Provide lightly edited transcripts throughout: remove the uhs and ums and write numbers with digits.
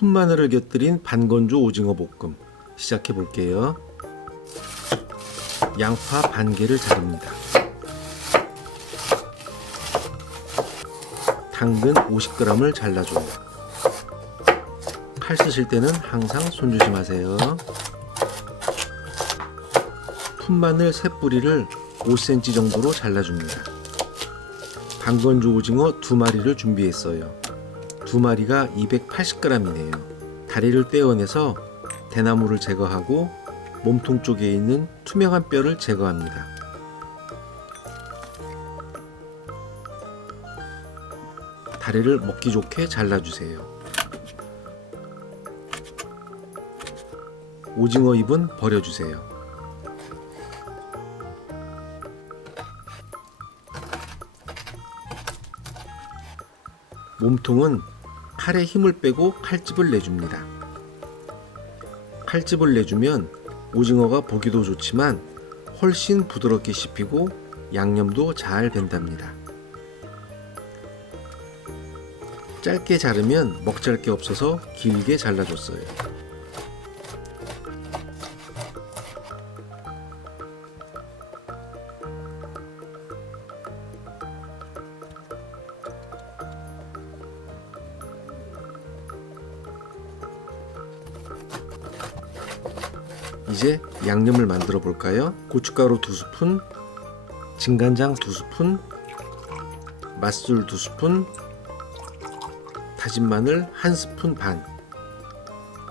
푼마늘을 곁들인 반건조 오징어 볶음 시작해 볼게요. 양파 반 개를 자릅니다. 당근 50g을 잘라줘요. 칼 쓰실 때는 항상 손 조심하세요. 푼마늘 3뿌리를 5cm 정도로 잘라줍니다. 반건조 오징어 2마리를 준비했어요. 2마리가 280g이네요. 다리를 떼어내서 대나무를 제거하고 몸통 쪽에 있는 투명한 뼈를 제거합니다. 다리를 먹기 좋게 잘라주세요. 오징어 잎은 버려주세요. 몸통은 칼에 힘을 빼고 칼집을 내줍니다. 칼집을 내주면 오징어가 보기도 좋지만 훨씬 부드럽게 씹히고 양념도 잘 밴답니다. 짧게 자르면 먹잘 게 없어서 길게 잘라줬어요. 이제 양념을 만들어 볼까요? 고춧가루 2스푼, 진간장 2스푼, 맛술 2스푼, 다진 마늘 1스푼 반,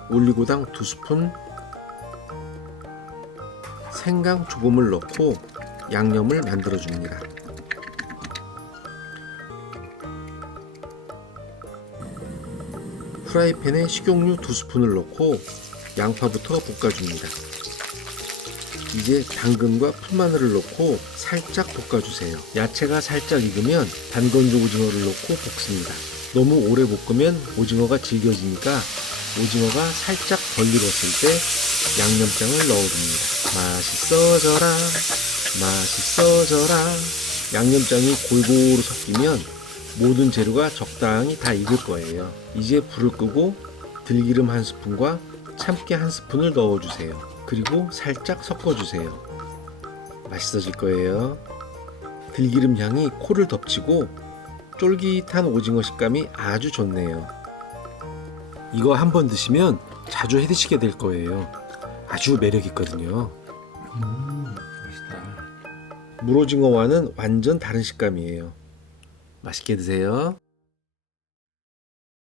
올리고당 2스푼, 생강 조금을 넣고 양념을 만들어 줍니다. 프라이팬에 식용유 2스푼을 넣고 양파부터 볶아줍니다. 이제 당근과 푼마늘을 넣고 살짝 볶아주세요. 야채가 살짝 익으면 반건조 오징어를 넣고 볶습니다. 너무 오래 볶으면 오징어가 질겨지니까 오징어가 살짝 덜 익었을 때 양념장을 넣어줍니다. 맛있어져라 맛있어져라. 양념장이 골고루 섞이면 모든 재료가 적당히 다 익을 거예요. 이제 불을 끄고 들기름 1스푼과 참깨 1스푼을 넣어주세요. 그리고 살짝 섞어주세요. 맛있어질 거예요. 들기름 향이 코를 덮치고 쫄깃한 오징어 식감이 아주 좋네요. 이거 한번 드시면 자주 해 드시게 될 거예요. 아주 매력 있거든요. 맛있다. 물오징어와는 완전 다른 식감이에요. 맛있게 드세요.